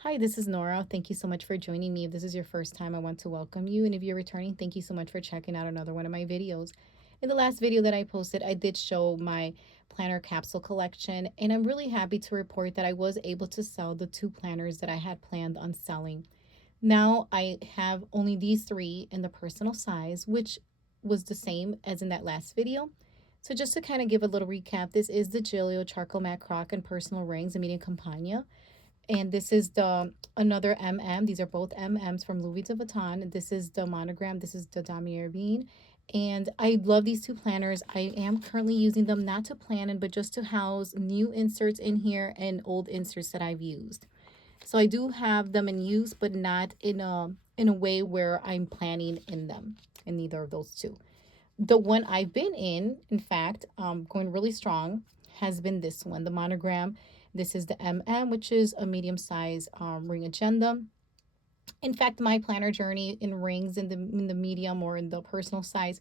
Hi, this is Nora. Thank you so much for joining me. If this is your first time, I want to welcome you. And if you're returning, thank you so much for checking out another one of my videos. In the last video that I posted, I did show my planner capsule collection, and I'm really happy to report that I was able to sell the two planners that I had planned on selling. Now I have only these three in the personal size, which was the same as in that last video. So just to kind of give a little recap, this is the Giglio Charcoal Matte Croc and Personal Rings, a medium Campagna. And this is the another MM. These are both MMs from Louis Vuitton. This is the monogram. This is the Damier Bean. And I love these two planners. I am currently using them not to plan in, but just to house new inserts in here and old inserts that I've used. So I do have them in use, but not in a way where I'm planning in them, in either of those two. The one I've been in fact, going really strong, has been this one, the monogram. This is the MM, which is a medium size ring agenda. In fact, my planner journey in rings in the medium or in the personal size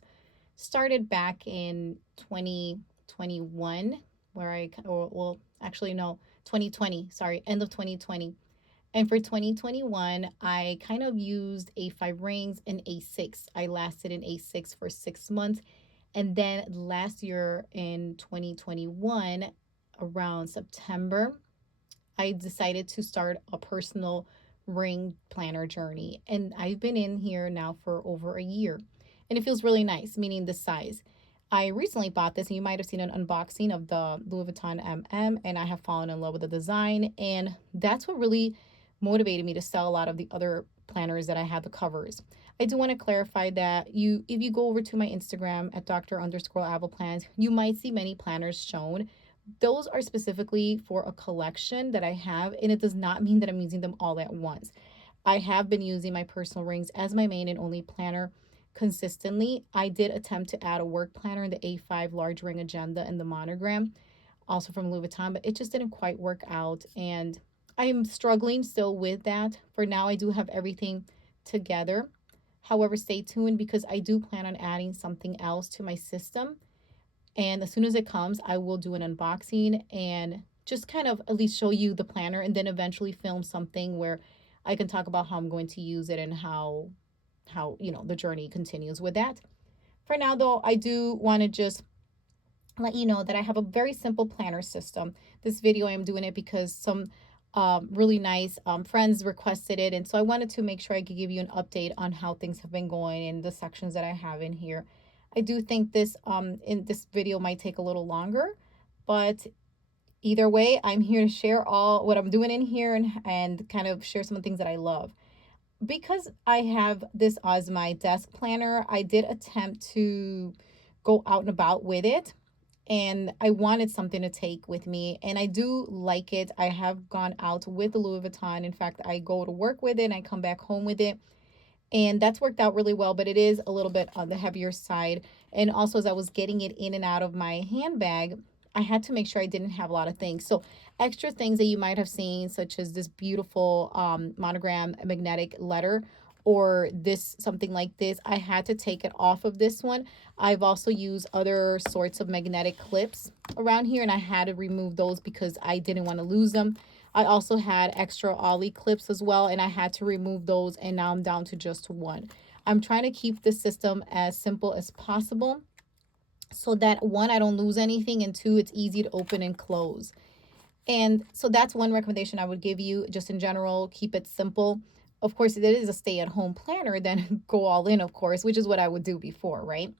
started back in 2021, where well, actually, no, 2020, sorry, end of 2020. And for 2021, I kind of used A5 rings and A6. I lasted in A6 for 6 months. And then last year in 2021, around September, I decided to start a personal ring planner journey. And I've been in here now for over a year. And it feels really nice, meaning the size. I recently bought this, and you might have seen an unboxing of the Louis Vuitton MM, and I have fallen in love with the design. And that's what really motivated me to sell a lot of the other planners that I had the covers. I do want to clarify that if you go over to my Instagram at Dr. underscore Ava Plans, you might see many planners shown. Those are specifically for a collection that I have, and it does not mean that I'm using them all at once. I have been using my personal rings as my main and only planner consistently. I did attempt to add a work planner in the A5 large ring agenda and the monogram, also from Louis Vuitton, but it just didn't quite work out. And I am struggling still with that. For now, I do have everything together. However, stay tuned because I do plan on adding something else to my system. And as soon as it comes, I will do an unboxing and just kind of at least show you the planner, and then eventually film something where I can talk about how I'm going to use it and how the journey continues with that. For now though, I do want to just let you know that I have a very simple planner system. This video, I'm doing it because some really nice friends requested it. And so I wanted to make sure I could give you an update on how things have been going in the sections that I have in here. I do think this in this video might take a little longer, but either way, I'm here to share all what I'm doing in here and kind of share some of the things that I love. Because I have this as my desk planner, I did attempt to go out and about with it, and I wanted something to take with me, and I do like it. I have gone out with the Louis Vuitton. In fact, I go to work with it and I come back home with it, and that's worked out really well, but it is a little bit on the heavier side. And also, as I was getting it in and out of my handbag, I had to make sure I didn't have a lot of things. So extra things that you might have seen, such as this beautiful monogram magnetic letter, or this something like this, I had to take it off of this one. I've also used other sorts of magnetic clips around here, and I had to remove those because I didn't want to lose them. I also had extra ollie clips as well, and I had to remove those, and now I'm down to just one. I'm trying to keep the system as simple as possible so that one, I don't lose anything, and two, it's easy to open and close. And so that's one recommendation I would give you, just in general, keep it simple. Of course, if it is a stay-at-home planner, then go all in, of course, which is what I would do before, right?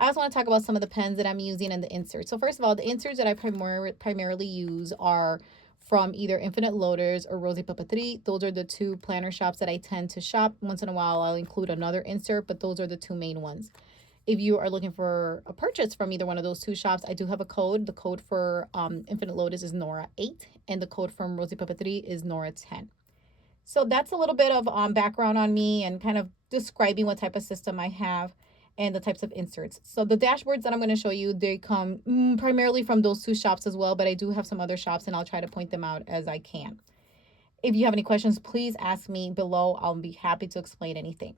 I also want to talk about some of the pens that I'm using and the inserts. So first of all, the inserts that I primarily use are from either Infinite Loaders or Rosy Papeterie. Those are the two planner shops that I tend to shop. Once in a while, I'll include another insert, but those are the two main ones. If you are looking for a purchase from either one of those two shops, I do have a code. The code for Infinite Lotus is Nora8, and the code from Rosy Papeterie is Nora10. So that's a little bit of background on me and kind of describing what type of system I have and the types of inserts. So the dashboards that I'm going to show you, they come primarily from those two shops as well, but I do have some other shops, and I'll try to point them out as I can. If you have any questions, please ask me below. I'll be happy to explain anything.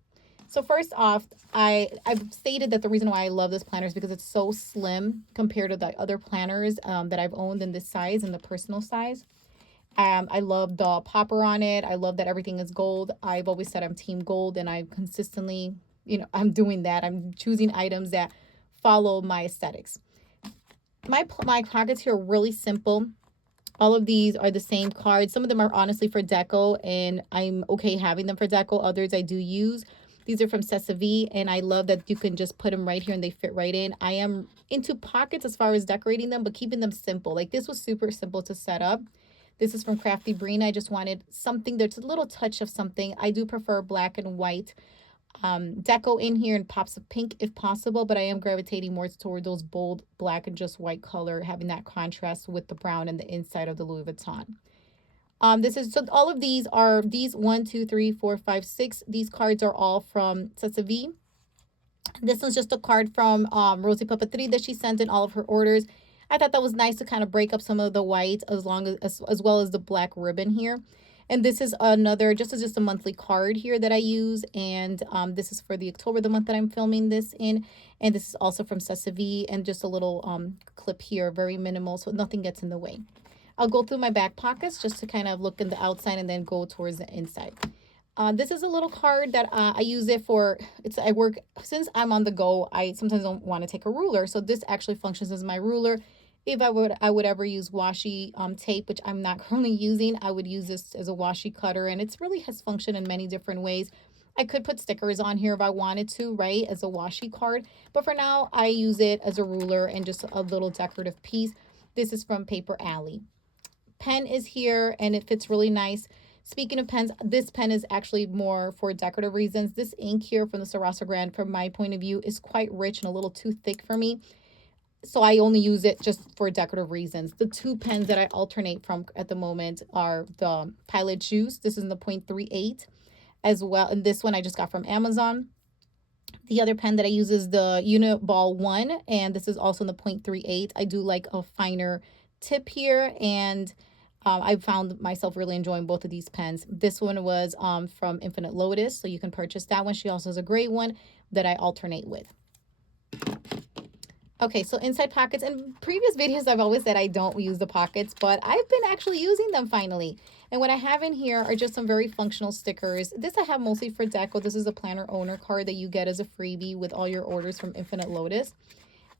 So first off, I've stated that the reason why I love this planner is because it's so slim compared to the other planners that I've owned in this size, in the personal size. I love the popper on it. I love that everything is gold. I've always said I'm team gold, and I consistently, I'm doing that. I'm choosing items that follow my aesthetics. My pockets here are really simple. All of these are the same cards. Some of them are honestly for deco, and I'm okay having them for deco. Others I do use. These are from Sesavi, and I love that you can just put them right here and they fit right in. I am into pockets as far as decorating them, but keeping them simple. Like this was super simple to set up. This is from Crafty Brina. I just wanted something that's a little touch of something. I do prefer black and white deco in here and pops of pink if possible, but I am gravitating more toward those bold black and just white color, having that contrast with the brown and the inside of the Louis Vuitton. This is, so all of these are, these 1, 2, 3, 4, 5, 6, these cards are all from Sesavi. This was just a card from Rosie Papatri that she sent in all of her orders. I thought that was nice to kind of break up some of the white as well as the black ribbon here. And this is another, just a monthly card here that I use. And this is for the October, the month that I'm filming this in. And this is also from Sesavi, and just a little clip here, very minimal, so nothing gets in the way. I'll go through my back pockets just to kind of look in the outside and then go towards the inside. This is a little card that I use it for, I work, since I'm on the go, I sometimes don't want to take a ruler. So this actually functions as my ruler. If I would ever use washi tape, which I'm not currently using, I would use this as a washi cutter, and it's really has functioned in many different ways. I could put stickers on here if I wanted to, right, as a washi card. But for now, I use it as a ruler and just a little decorative piece. This is from Paper Alley. Pen is here, and it fits really nice. Speaking of pens, this pen is actually more for decorative reasons. This ink here from the Sarasa Grand, from my point of view, is quite rich and a little too thick for me. So I only use it just for decorative reasons. The two pens that I alternate from at the moment are the Pilot Juice. This is in the 0.38 as well. And this one I just got from Amazon. The other pen that I use is the Uniball 1. And this is also in the 0.38. I do like a finer tip here. And I found myself really enjoying both of these pens. This one was from Infinite Lotus, so you can purchase that one. She also has a gray one that I alternate with. Okay, so inside pockets. In previous videos, I've always said I don't use the pockets, but I've been actually using them finally. And what I have in here are just some very functional stickers. This I have mostly for deco. This is a planner owner card that you get as a freebie with all your orders from Infinite Lotus.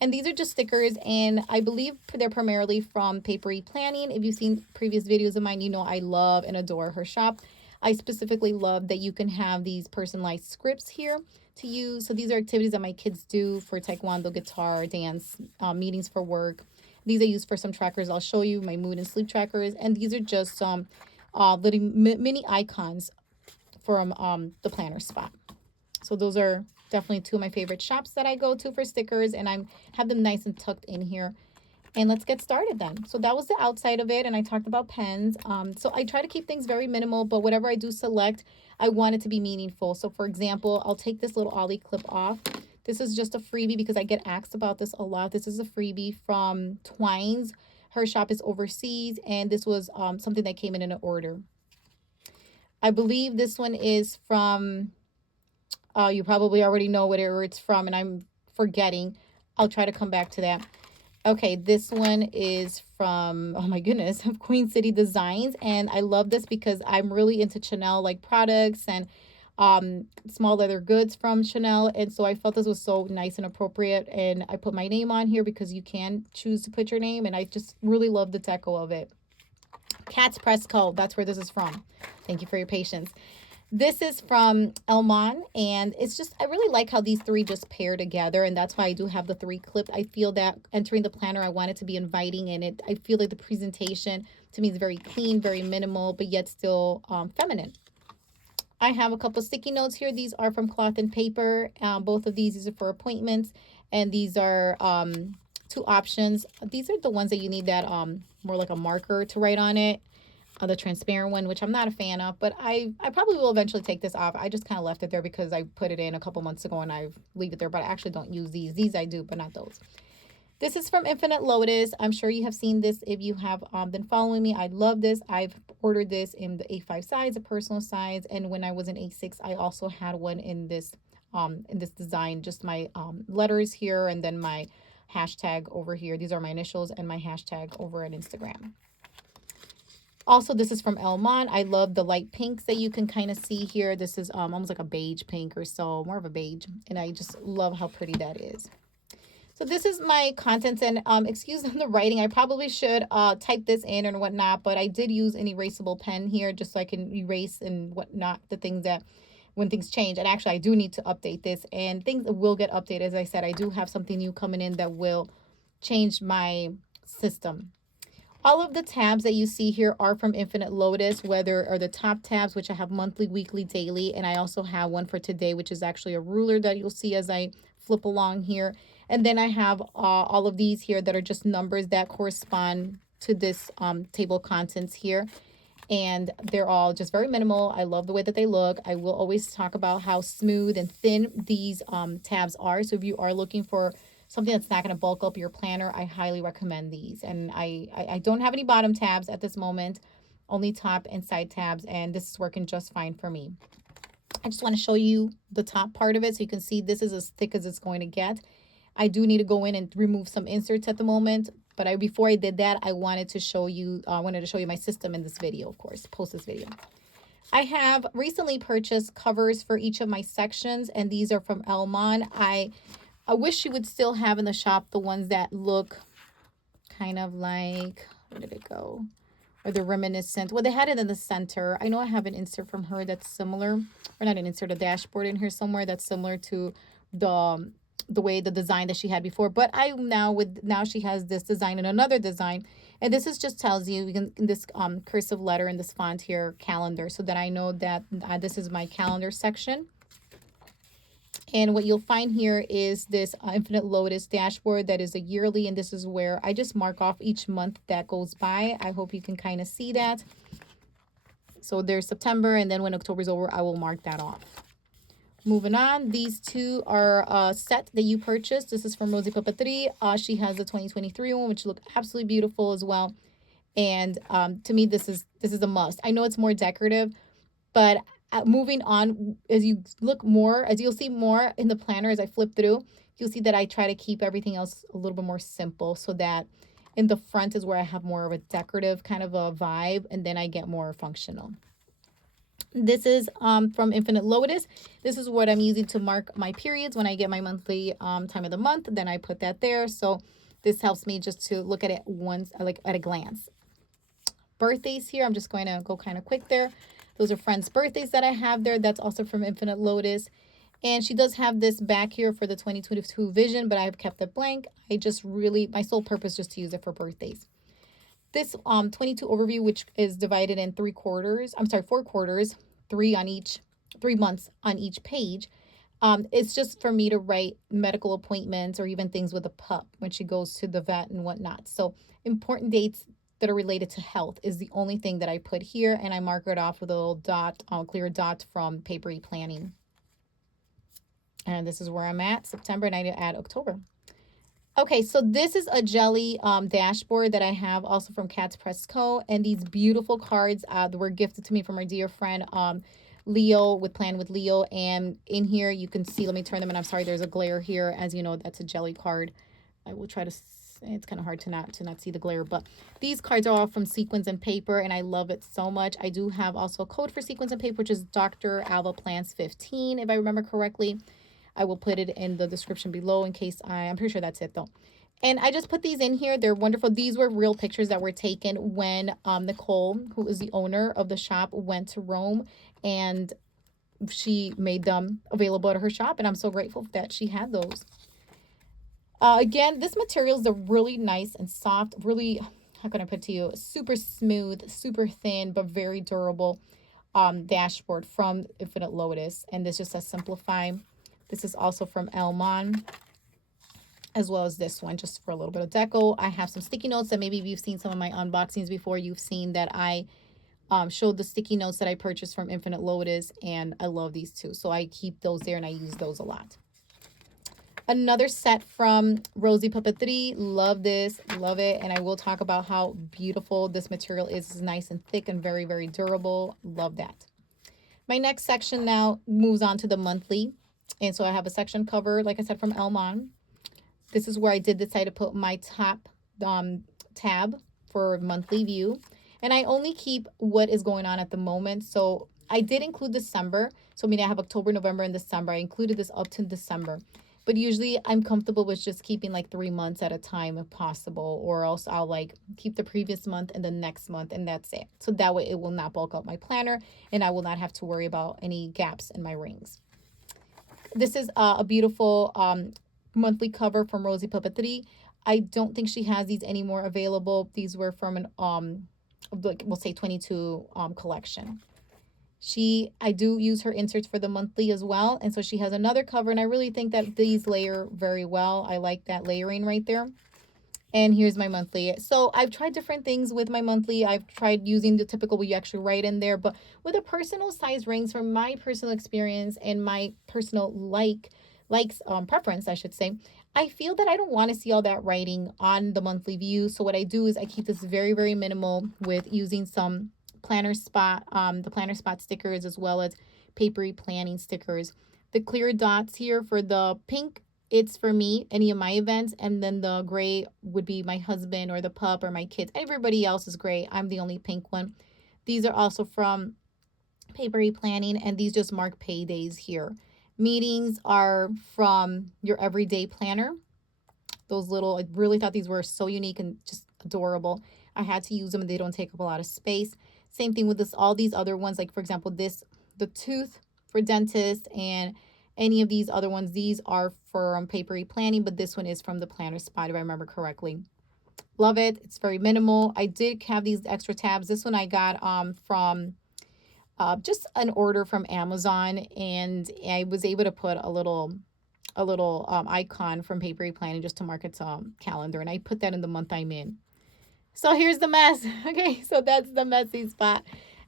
And these are just stickers, and I believe they're primarily from Papery Planning. If you've seen previous videos of mine, you know I love and adore her shop. I specifically love that you can have these personalized scripts here to use. So these are activities that my kids do for taekwondo, guitar, dance, meetings for work. These I use for some trackers. I'll show you my mood and sleep trackers. And these are just some little mini icons from the planner spot. So those are definitely two of my favorite shops that I go to for stickers, and I have them nice and tucked in here. And let's get started then. So that was the outside of it, and I talked about pens. So I try to keep things very minimal, but whatever I do select, I want it to be meaningful. So for example, I'll take this little ollie clip off. This is just a freebie because I get asked about this a lot. This is a freebie from Twines. Her shop is overseas, and this was something that came in an order. I believe this one is from... you probably already know whatever it's from, and I'm forgetting. I'll try to come back to that. Okay, this one is from, oh my goodness, Queen City Designs. And I love this because I'm really into Chanel like products and small leather goods from Chanel. And so I felt this was so nice and appropriate. And I put my name on here because you can choose to put your name. And I just really love the deco of it. Cat's Press Co. That's where this is from. Thank you for your patience. This is from Elmon, and it's just, I really like how these three just pair together, and that's why I do have the three clipped. I feel that entering the planner, I want it to be inviting, and I feel like the presentation to me is very clean, very minimal, but yet still feminine. I have a couple sticky notes here. These are from Cloth and Paper. Both of these are for appointments, and these are two options. These are the ones that you need that more like a marker to write on it. The transparent one, which I'm not a fan of, but I probably will eventually take this off. I just kind of left it there because I put it in a couple months ago and I leave it there, but I actually don't use these. These I do, but not those. This is from Infinite Lotus. I'm sure you have seen this if you have been following me. I love this. I've ordered this in the A5 size, a personal size, and when I was in A6, I also had one in this design. Just my letters here and then my hashtag over here. These are my initials and my hashtag over at Instagram. Also, this is from Elmon. I love the light pinks that you can kind of see here. This is almost like a beige pink or so, more of a beige. And I just love how pretty that is. So this is my contents, and excuse the writing. I probably should type this in or whatnot, but I did use an erasable pen here just so I can erase and whatnot the things that when things change. And actually, I do need to update this, and things will get updated. As I said, I do have something new coming in that will change my system. All of the tabs that you see here are from Infinite Lotus, whether are the top tabs, which I have monthly, weekly, daily, and I also have one for today, which is actually a ruler that you'll see as I flip along here. And then I have all of these here that are just numbers that correspond to this table of contents here. And they're all just very minimal. I love the way that they look. I will always talk about how smooth and thin these tabs are. So if you are looking for something that's not going to bulk up your planner, I highly recommend these. And I don't have any bottom tabs at this moment, only top and side tabs, and this is working just fine for me. I just want to show you the top part of it so you can see this is as thick as it's going to get. I do need to go in and remove some inserts at the moment, but before I did that, I wanted to show you my system in this video, of course, post this video. I have recently purchased covers for each of my sections, and these are from Elmon. I wish you would still have in the shop the ones that look kind of like, where did it go? Or the reminiscent. Well, they had it in the center. I know I have an insert from her that's similar, or not an insert, a dashboard in here somewhere that's similar to the way the design that she had before. But now she has this design and another design. And this is just tells you in this cursive letter in this font here, calendar, so that I know that this is my calendar section. And what you'll find here is this Infinite Lotus dashboard that is a yearly, and this is where I just mark off each month that goes by. I hope you can kind of see that. So there's September, and then when October's over, I will mark that off. Moving on, these two are a set that you purchased. This is from Rosie Papeterie. She has the 2023 one, which look absolutely beautiful as well. And to me, this is a must. I know it's more decorative, but moving on, as you'll see more in the planner as I flip through, you'll see that I try to keep everything else a little bit more simple so that in the front is where I have more of a decorative kind of a vibe, and then I get more functional. This is from Infinite Lotus. This is what I'm using to mark my periods when I get my monthly time of the month. Then I put that there. So this helps me just to look at it once, like at a glance. Birthdays here, I'm just going to go kind of quick there. Those are friends' birthdays that I have there. That's also from Infinite Lotus. And she does have this back here for the 2022 vision, but I've kept it blank. My sole purpose just to use it for birthdays. This 22 overview, which is divided in 4 quarters, 3 months on each page. It's just for me to write medical appointments or even things with a pup when she goes to the vet and whatnot. So important dates that are related to health is the only thing that I put here, and I mark it off with a little dot, clear dot from Papery Planning. And this is where I'm at, September, and I need to add October. Okay, so this is a jelly dashboard that I have also from Cat's Press Co. And these beautiful cards that were gifted to me from our dear friend Leo with Plan with Leo. And in here you can see, let me turn them, and I'm sorry, there's a glare here. As you know, that's a jelly card. I will try to, it's kind of hard to not see the glare, but these cards are all from Sequins and Paper, and I love it so much. I do have also a code for Sequins and Paper, which is Dr. Alva Plants 15, if I remember correctly. I will put it in the description below in case I'm pretty sure that's it though. And I just put these in here. They're wonderful. These were real pictures that were taken when Nicole, who is the owner of the shop, went to Rome, and she made them available at her shop. And I'm so grateful that she had those. Again, this material is a really nice and soft, really, how can I put it to you, super smooth, super thin, but very durable dashboard from Infinite Lotus. And this just says Simplify. This is also from Elmon, as well as this one, just for a little bit of deco. I have some sticky notes that maybe if you've seen some of my unboxings before, you've seen that I showed the sticky notes that I purchased from Infinite Lotus, and I love these too. So I keep those there, and I use those a lot. Another set from Rosie Papeterie. Love this, love it. And I will talk about how beautiful this material is. It's nice and thick and very, very durable. Love that. My next section now moves on to the monthly. And so I have a section cover, like I said, from Elmon. This is where I did decide to put my top tab for monthly view. And I only keep what is going on at the moment. So I did include December. So I mean, I have October, November, and December. I included this up to December. But usually I'm comfortable with just keeping like 3 months at a time if possible, or else I'll like keep the previous month and the next month, and that's it. So that way it will not bulk up my planner and I will not have to worry about any gaps in my rings. This is a beautiful monthly cover from Rosie Papeterie. I don't think she has these anymore available. These were from an like we'll say 22 collection. I do use her inserts for the monthly as well, and so she has another cover, and I really think that these layer very well. I like that layering right there. And here's my monthly. So I've tried different things with my monthly. I've tried using the typical where you actually write in there, but with a personal size rings, from my personal experience and my personal likes preference, I should say, I feel that I don't want to see all that writing on the monthly view. So what I do is I keep this very, very minimal with using some the planner spot stickers, as well as papery planning stickers. The clear dots here for the pink, it's for me, any of my events, and then the gray would be my husband or the pup or my kids. Everybody else is gray. I'm the only pink one. These are also from papery planning, and these just mark paydays here. Meetings are from your everyday planner. Those little, I really thought these were so unique and just adorable. I had to use them, and they don't take up a lot of space. Same thing with this, all these other ones, like for example, this, the tooth for dentists, and any of these other ones. These are from papery planning, but this one is from the planner spot, if I remember correctly. Love it. It's very minimal. I did have these extra tabs. This one I got from just an order from Amazon, and I was able to put a little icon from papery planning just to mark its calendar, and I put that in the month I'm in. So here's the mess. Okay, so that's the messy spot.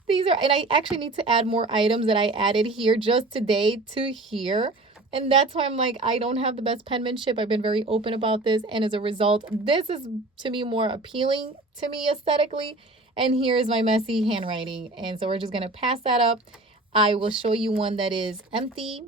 These are, and I actually need to add more items that I added here just today to here. And that's why I'm like, I don't have the best penmanship. I've been very open about this. And as a result, this is to me more appealing to me aesthetically. And here's my messy handwriting. And so we're just going to pass that up. I will show you one that is empty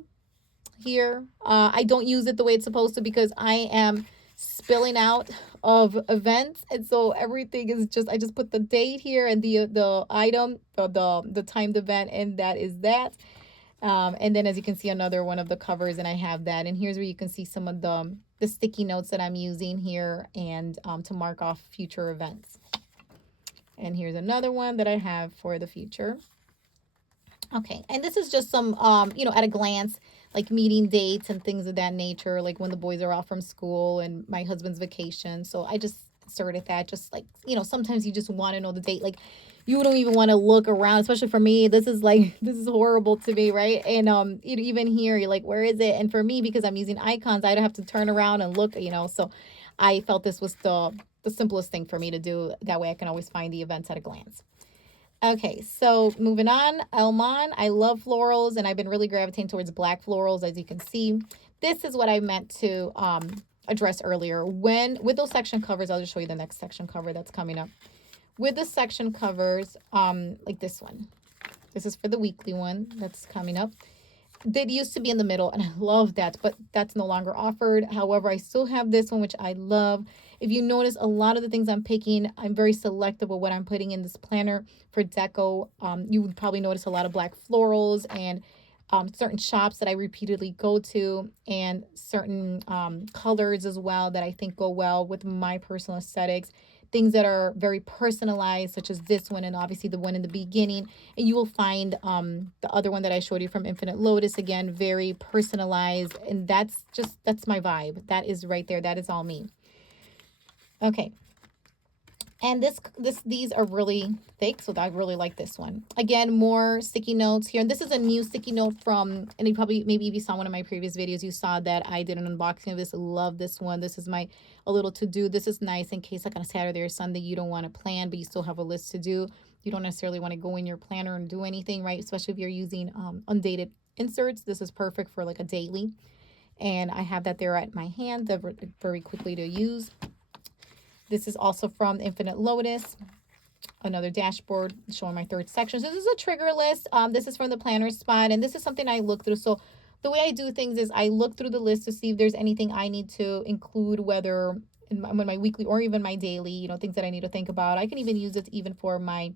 here. I don't use it the way it's supposed to because I am spilling out of events, and so everything is just, I just put the date here and the item, the timed event, and that is that. And then as you can see, another one of the covers, and I have that. And here's where you can see some of the sticky notes that I'm using here, and to mark off future events. And here's another one that I have for the future. Okay, and this is just some, at a glance, like meeting dates and things of that nature, like when the boys are off from school and my husband's vacation. So I just inserted that, just like, sometimes you just want to know the date. Like, you don't even want to look around, especially for me. This is like, this is horrible to me, right? And even here, you're like, where is it? And for me, because I'm using icons, I don't have to turn around and look, so I felt this was the simplest thing for me to do. That way I can always find the events at a glance. Okay, so moving on, Elmon. I love florals, and I've been really gravitating towards black florals, as you can see. This is what I meant to address earlier. With those section covers, I'll just show you the next section cover that's coming up. With the section covers, like this one. This is for the weekly one that's coming up. That used to be in the middle, and I love that, but that's no longer offered. However, I still have this one, which I love. If you notice, a lot of the things I'm picking, I'm very selective with what I'm putting in this planner for deco. You would probably notice a lot of black florals and certain shops that I repeatedly go to, and certain colors as well that I think go well with my personal aesthetics. Things that are very personalized, such as this one, and obviously the one in the beginning. And you will find the other one that I showed you from Infinite Lotus, again, very personalized. And that's my vibe. That is right there. That is all me. Okay. And these are really thick, so I really like this one. Again, more sticky notes here. And this is a new sticky note from, and you probably, maybe if you saw one of my previous videos, you saw that I did an unboxing of this. I love this one. This is a little to-do. This is nice in case like on a Saturday or Sunday you don't want to plan, but you still have a list to do. You don't necessarily want to go in your planner and do anything, right? Especially if you're using undated inserts. This is perfect for like a daily. And I have that there at my hand, very quickly to use. This is also from Infinite Lotus, another dashboard showing my third section. So this is a trigger list. This is from the planner spot, and this is something I look through. So the way I do things is I look through the list to see if there's anything I need to include, whether my weekly or even my daily, things that I need to think about. I can even use it even for my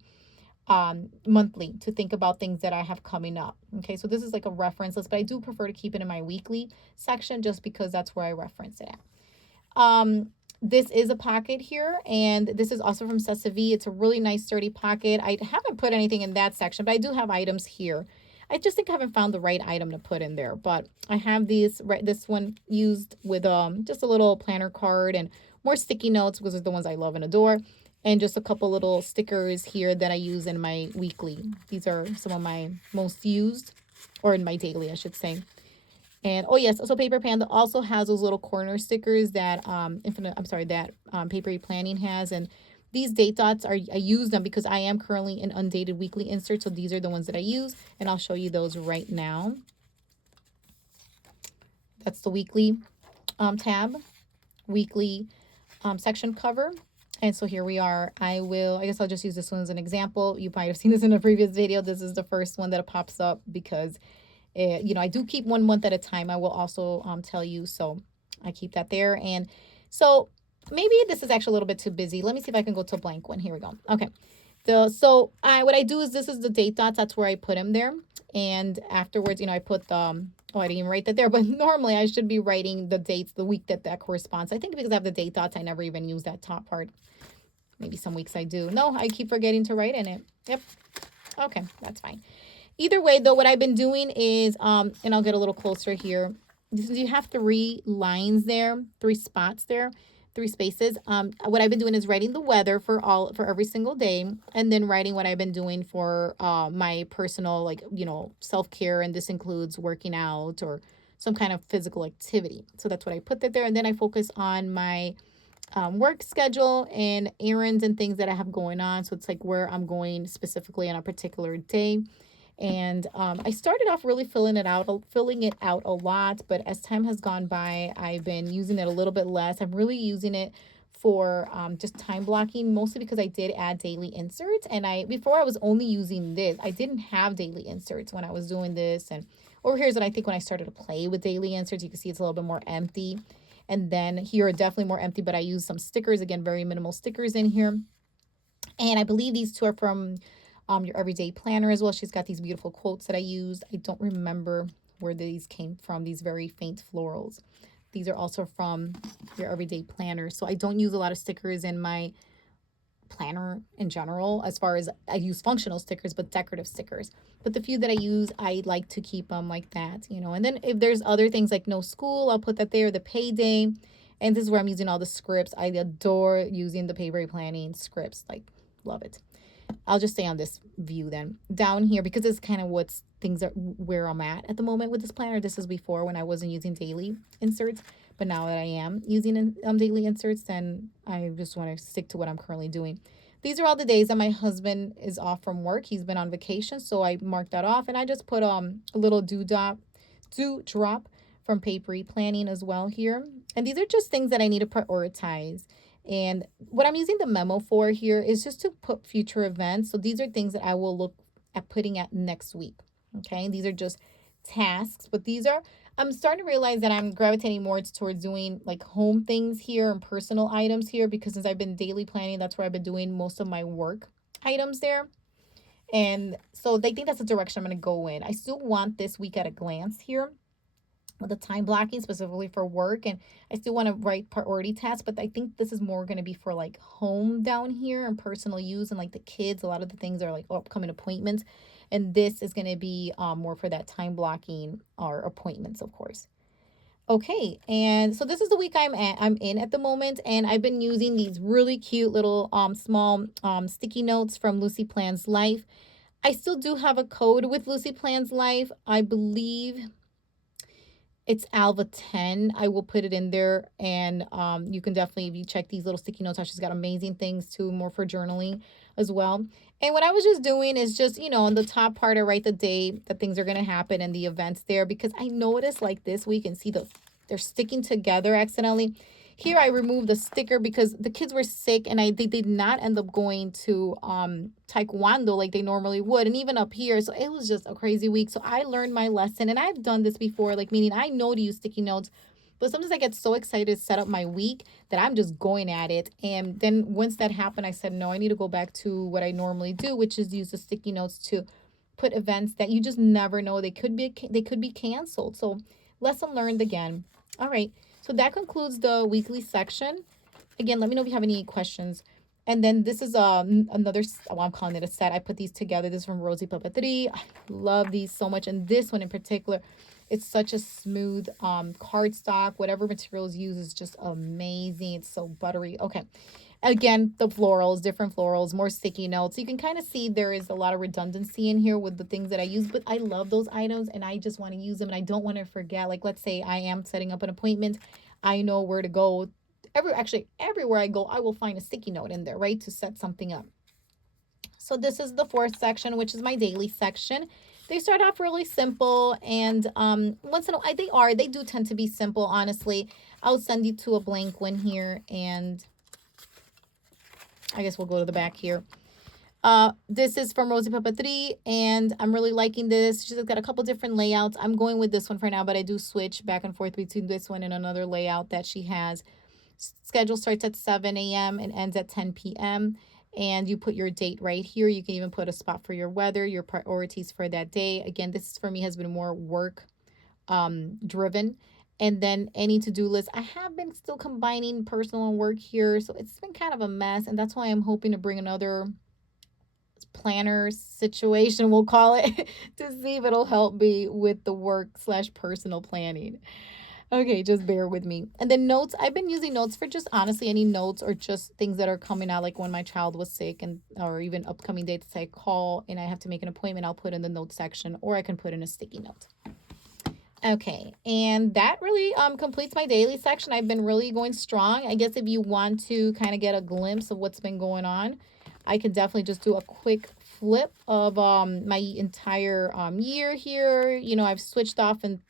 monthly, to think about things that I have coming up. Okay, so this is like a reference list, but I do prefer to keep it in my weekly section just because that's where I reference it at. This is a pocket here, and this is also from Sesavi. It's a really nice sturdy pocket. I haven't put anything in that section, but I do have items here. I just think I haven't found the right item to put in there, but I have this one used with just a little planner card and more sticky notes, because they're the ones I love and adore, and just a couple little stickers here that I use in my weekly. These are some of my most used, or in my daily, I should say. And oh yes, so Paper Panda also has those little corner stickers that Papery Planning has. And these date dots I use them because I am currently in undated weekly insert. So these are the ones that I use, and I'll show you those right now. That's the weekly tab, weekly section cover. And so here we are. I guess I'll just use this one as an example. You might have seen this in a previous video. This is the first one that pops up because I do keep 1 month at a time. I will also tell you. So I keep that there. And so maybe this is actually a little bit too busy. Let me see if I can go to a blank one. Here we go. Okay. What I do is, this is the date dots. That's where I put them there. And afterwards, I put the, oh, I didn't even write that there, but normally I should be writing the dates, the week that corresponds. I think because I have the date dots, I never even use that top part. Maybe some weeks I do. No, I keep forgetting to write in it. Yep. Okay, that's fine. Either way, though, what I've been doing is, and I'll get a little closer here. You have 3 lines there, 3 spots there, 3 spaces. What I've been doing is writing the weather for every single day, and then writing what I've been doing for my personal, like, self-care, and this includes working out or some kind of physical activity. So that's what I put that there, and then I focus on my work schedule and errands and things that I have going on. So it's like where I'm going specifically on a particular day. And I started off really filling it out a lot, but as time has gone by, I've been using it a little bit less. I'm really using it for just time blocking, mostly because I did add daily inserts. And before I was only using this, I didn't have daily inserts when I was doing this. And over here is what I think when I started to play with daily inserts, you can see it's a little bit more empty. And then here are definitely more empty, but I use some stickers, again, very minimal stickers in here. And I believe these 2 are from your everyday planner as well. She's got these beautiful quotes that I used. I don't remember where these came from, these very faint florals. These are also from your everyday planner. So I don't use a lot of stickers in my planner in general, as far as I use functional stickers, but decorative stickers. But the few that I use, I like to keep them like that, And then if there's other things like no school, I'll put that there, the payday. And this is where I'm using all the scripts. I adore using the Papery Planning scripts, like, love it. I'll just stay on this view then. Down here, because it's kind of where I'm at the moment with this planner. This is before when I wasn't using daily inserts, but now that I am using daily inserts, then I just want to stick to what I'm currently doing. These are all the days that my husband is off from work. He's been on vacation, so I marked that off, and I just put a little dewdrop from Papery Planning as well here. And these are just things that I need to prioritize. And what I'm using the memo for here is just to put future events. So these are things that I will look at putting at next week. Okay, these are just tasks, but I'm starting to realize that I'm gravitating more towards doing like home things here and personal items here, because since I've been daily planning, that's where I've been doing most of my work items there. And so they think that's the direction I'm going to go in. I still want this week at a glance here with the time blocking specifically for work, and I still want to write priority tasks, but I think this is more going to be for like home down here and personal use, and like the kids, a lot of the things are like upcoming appointments, and this is going to be more for that time blocking or appointments, of course. Okay, and so this is the week I'm in at the moment, and I've been using these really cute little small sticky notes from Lucy Plans Life. I still do have a code with Lucy Plans Life. I believe it's Alva 10. I will put it in there, and you can definitely, if you check these little sticky notes out, she's got amazing things too, more for journaling as well. And what I was just doing is just, on the top part, I write the date that things are going to happen and the events there, because I noticed like this week, and see they're sticking together accidentally. Here I removed the sticker because the kids were sick, and they did not end up going to taekwondo like they normally would, and even up here. So it was just a crazy week. So I learned my lesson, and I've done this before, like meaning I know to use sticky notes But sometimes I get so excited to set up my week that I'm just going at it. And then once that happened, I said, no, I need to go back to what I normally do, which is use the sticky notes to put events that you just never know. They could be canceled. So lesson learned again. All right. So that concludes the weekly section. Again, let me know if you have any questions. And then this is another, well, I'm calling it a set. I put these together. This is from Rosie Papeterie. I love these so much. And this one in particular, it's such a smooth cardstock. Whatever materials used is just amazing. It's so buttery. Okay. Again, the florals, different florals, more sticky notes. You can kind of see there is a lot of redundancy in here with the things that I use, but I love those items and I just want to use them and I don't want to forget. Like, let's say I am setting up an appointment. I know where to go. Everywhere I go, I will find a sticky note in there, right, to set something up. So this is the fourth section, which is my daily section. They start off really simple, and once in a while, they do tend to be simple, honestly. I'll send you to a blank one here, and I guess we'll go to the back here. This is from Rosie Papeterie, and I'm really liking this. She's got a couple different layouts. I'm going with this one for now, but I do switch back and forth between this one and another layout that she has. Schedule starts at 7 a.m. and ends at 10 p.m. And you put your date right here. You can even put a spot for your weather, your priorities for that day. Again, this for me has been more work driven. And then any to-do list. I have been still combining personal and work here. So it's been kind of a mess. And that's why I'm hoping to bring another planner situation, we'll call it, to see if it'll help me with the work/personal planning. Okay, just bear with me. And then notes, I've been using notes for just honestly any notes or just things that are coming out, like when my child was sick and or even upcoming dates I call and I have to make an appointment, I'll put in the note section or I can put in a sticky note. Okay, and that really completes my daily section. I've been really going strong. I guess if you want to kind of get a glimpse of what's been going on, I can definitely just do a quick flip of my entire year here. You know, I've switched off and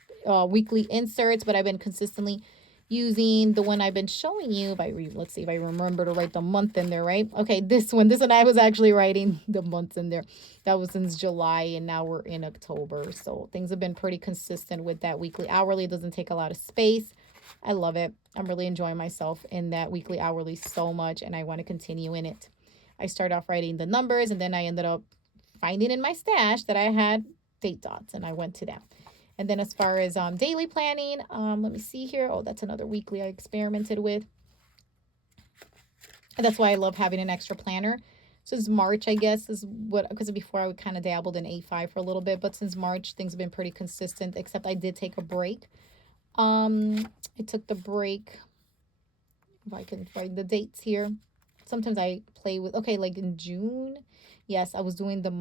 weekly inserts, but I've been consistently using the one I've been showing you. If I let's see if I remember to write the month in there, right? Okay, this one I was actually writing the months in there. That was since July, and now we're in October. So things have been pretty consistent with that weekly hourly. It doesn't take a lot of space. I love it. I'm really enjoying myself in that weekly hourly so much, and I want to continue in it. I start off writing the numbers, and then I ended up finding in my stash that I had date dots, and I went to that. And then as far as daily planning, let me see here. Oh, that's another weekly I experimented with. And that's why I love having an extra planner. Since March, I guess, is what, because before I would kind of dabbled in A5 for a little bit, but since March, things have been pretty consistent, except I did take a break. I took the break, if I can find the dates here. Sometimes I play with, okay, like in June, yes, I was doing the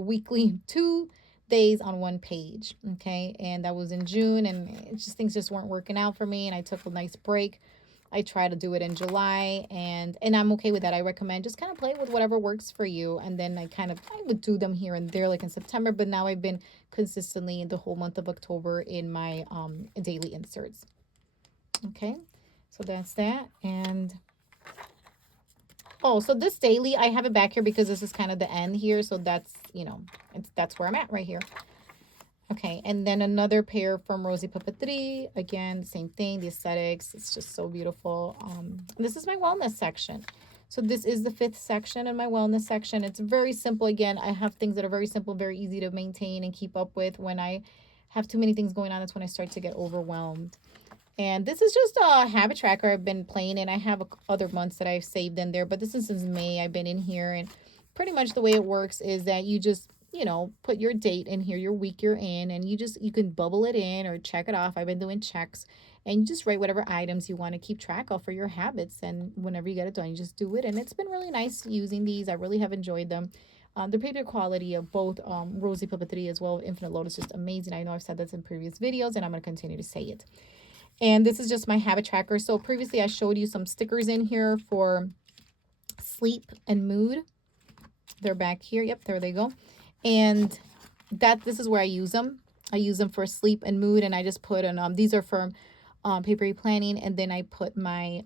weekly 2 days on one page, okay, and that was in June, and things just weren't working out for me, and I took a nice break. I try to do it in July, and I'm okay with that. I recommend just kind of play with whatever works for you, and then I would do them here and there, like in September, but now I've been consistently in the whole month of October in my daily inserts. Okay, so that's that. And oh, so this daily, I have it back here because this is kind of the end here. So that's, that's where I'm at right here. Okay, and then another pair from Rosie Papeterie. Again, same thing, the aesthetics. It's just so beautiful. This is my wellness section. So this is the 5th section in my wellness section. It's very simple. Again, I have things that are very simple, very easy to maintain and keep up with. When I have too many things going on, that's when I start to get overwhelmed. And this is just a habit tracker I've been playing in. I have other months that I've saved in there, but this is since May I've been in here. And pretty much the way it works is that you just, put your date in here, your week you're in, and you can bubble it in or check it off. I've been doing checks, and you just write whatever items you want to keep track of for your habits. And whenever you get it done, you just do it. And it's been really nice using these. I really have enjoyed them. The paper quality of both Rosie Papeterie as well as Infinite Lotus is just amazing. I know I've said this in previous videos, and I'm going to continue to say it. And this is just my habit tracker. So previously I showed you some stickers in here for sleep and mood. They're back here. Yep, there they go. And this is where I use them. I use them for sleep and mood. And I just put in, these are for papery planning. And then I put my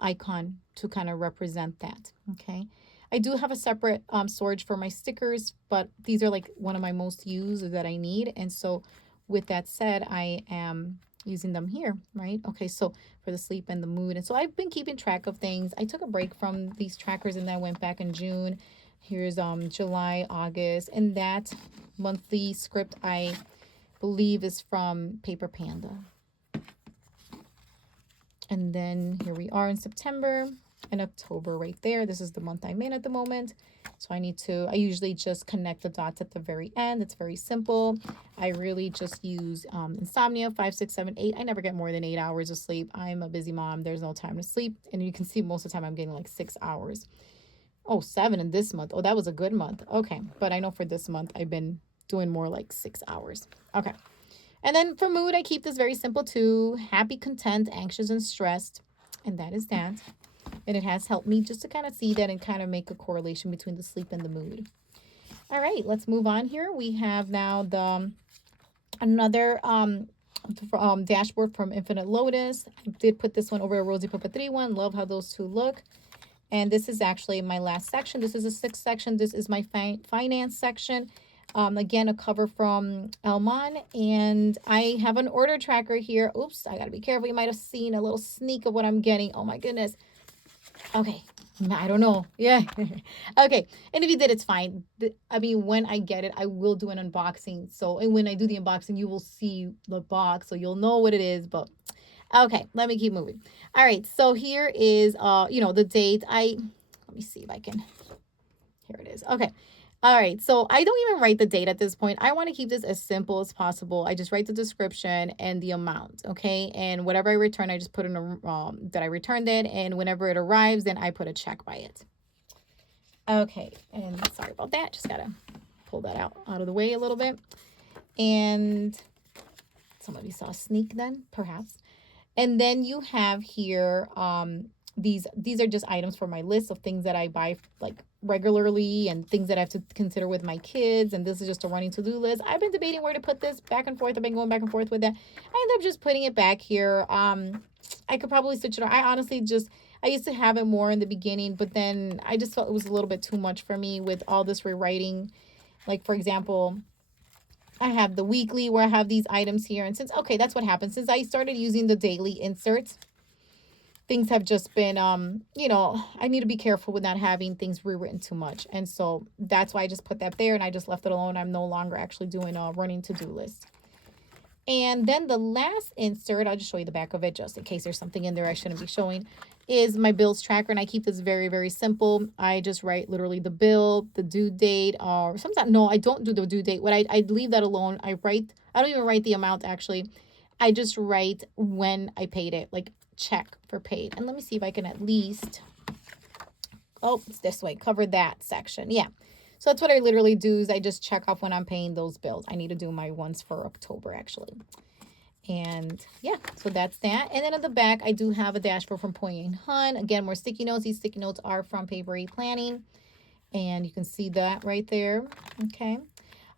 icon to kind of represent that. Okay. I do have a separate storage for my stickers, but these are like one of my most used that I need. And so with that said, I am using them here, right? Okay, so for the sleep and the mood. And so I've been keeping track of things. I took a break from these trackers and then I went back in June. Here's July, August, and that monthly script I believe is from Paper Panda. And then here we are in September and October right there. This is the month I'm in at the moment. So I usually just connect the dots at the very end. It's very simple. I really just use insomnia, 5, 6, 7, 8. I never get more than 8 hours of sleep. I'm a busy mom. There's no time to sleep. And you can see most of the time I'm getting like 6 hours. Oh, 7 in this month. Oh, that was a good month. Okay. But I know for this month, I've been doing more like 6 hours. Okay. And then for mood, I keep this very simple too. Happy, content, anxious, and stressed. And that is that. And it has helped me just to kind of see that and kind of make a correlation between the sleep and the mood. All right, let's move on here. We have now the another dashboard from Infinite Lotus. I did put this one over a Rosy Papa 3 one. Love how those two look. And this is actually my last section. This is a 6th section. This is my finance section. Again, a cover from Elmon, and I have an order tracker here. Oops, I gotta be careful. You might have seen a little sneak of what I'm getting. Oh my goodness. Okay, I don't know. Yeah. Okay, and if you did, it's fine. I mean, when I get it, I will do an unboxing. So, and when I do the unboxing, you will see the box, so you'll know what it is. But okay, let me keep moving. All right, so here is the date. Let me see if I can. Here it is. Okay. All right, so I don't even write the date at this point. I want to keep this as simple as possible. I just write the description and the amount, okay? And whatever I return, I just put in that I returned it, and whenever it arrives, then I put a check by it. Okay, and sorry about that. Just gotta pull that out of the way a little bit. And somebody saw a sneak then, perhaps. And then you have here these are just items for my list of things that I buy like regularly and things that I have to consider with my kids. And this is just a running to-do list. I've been debating where to put this back and forth. I've been going back and forth with that. I end up just putting it back here. I could probably switch it. I honestly I used to have it more in the beginning, but then I just felt it was a little bit too much for me with all this rewriting. Like, for example, I have the weekly where I have these items here. And okay, that's what happened. Since I started using the daily inserts, things have just been, I need to be careful with not having things rewritten too much. And so that's why I just put that there and I just left it alone. I'm no longer actually doing a running to-do list. And then the last insert, I'll just show you the back of it just in case there's something in there I shouldn't be showing, is my bills tracker. And I keep this very, very simple. I just write literally the bill, the due date, or sometimes, no, I don't do the due date. I leave that alone. I don't even write the amount actually. I just write when I paid it, like check for paid. And let me see if I can at least, oh, it's this way, cover that section. Yeah. So that's what I literally do is I just check off when I'm paying those bills. I need to do my ones for October actually. And yeah, so that's that. And then at the back, I do have a dashboard from Poying Hun. Again, more sticky notes. These sticky notes are from Paper 8 Planning. And you can see that right there. Okay.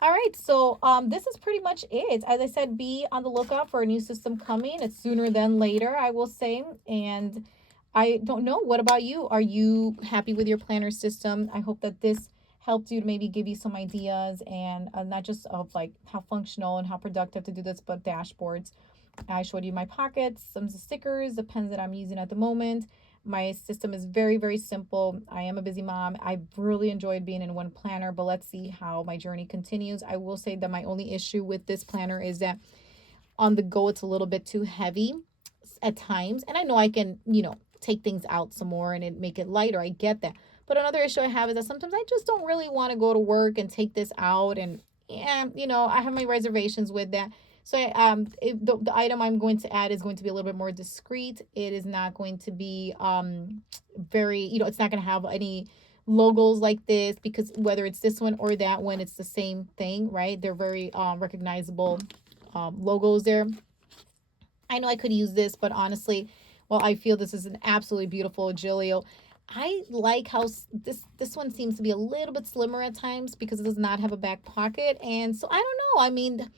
All right, so this is pretty much it. As I said, be on the lookout for a new system coming. It's sooner than later, I will say. And I don't know. What about you? Are you happy with your planner system? I hope that this helped you to maybe give you some ideas and not just of like how functional and how productive to do this, but dashboards. I showed you my pockets, some stickers, the pens that I'm using at the moment. My system is very, very simple. I am a busy mom. I've really enjoyed being in one planner, but let's see how my journey continues. I will say that my only issue with this planner is that on the go, it's a little bit too heavy at times. And I know I can, take things out some more and make it lighter. I get that. But another issue I have is that sometimes I just don't really want to go to work and take this out. And yeah, I have my reservations with that. So the item I'm going to add is going to be a little bit more discreet. It is not going to be very, it's not going to have any logos like this, because whether it's this one or that one, it's the same thing, right? They're very recognizable logos there. I know I could use this, but honestly, well, I feel this is an absolutely beautiful Giglio. I like how this one seems to be a little bit slimmer at times because it does not have a back pocket. And so I don't know. I mean,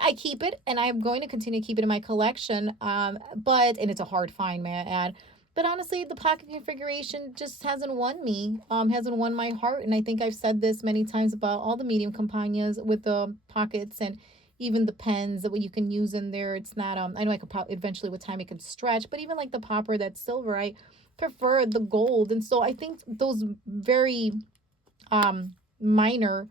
I keep it and I'm going to continue to keep it in my collection. And it's a hard find, may I add. But honestly, the pocket configuration just hasn't won me, hasn't won my heart. And I think I've said this many times about all the medium Campagnas with the pockets. And, even the pens that what you can use in there. It's not I know I could pop eventually with time it can stretch, but even like the popper that's silver, I prefer the gold. And so I think those very minor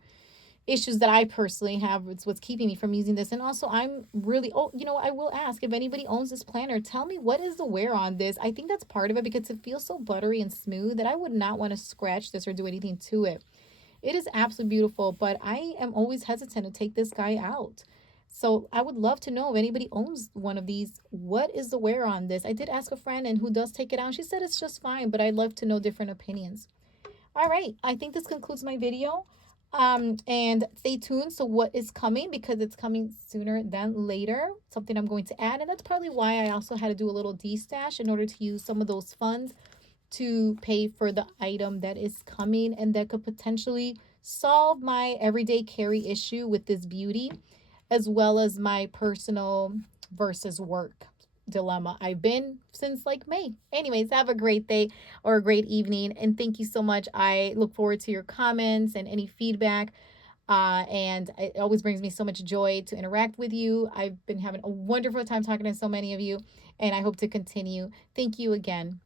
issues that I personally have, it's what's keeping me from using this. And also I'm really, oh, I will ask if anybody owns this planner, tell me what is the wear on this. I think that's part of it because it feels so buttery and smooth that I would not want to scratch this or do anything to it. It is absolutely beautiful, but I am always hesitant to take this guy out. So I would love to know if anybody owns one of these. What is the wear on this? I did ask a friend and who does take it out. She said it's just fine, but I'd love to know different opinions. All right, I think this concludes my video. And stay tuned so what is coming, because it's coming sooner than later, something I'm going to add. And that's probably why I also had to do a little de-stash in order to use some of those funds to pay for the item that is coming and that could potentially solve my everyday carry issue with this beauty, as well as my personal versus work dilemma I've been since like May. Anyways, have a great day or a great evening, and thank you so much. I look forward to your comments and any feedback. And it always brings me so much joy to interact with you. I've been having a wonderful time talking to so many of you, and I hope to continue. Thank you again.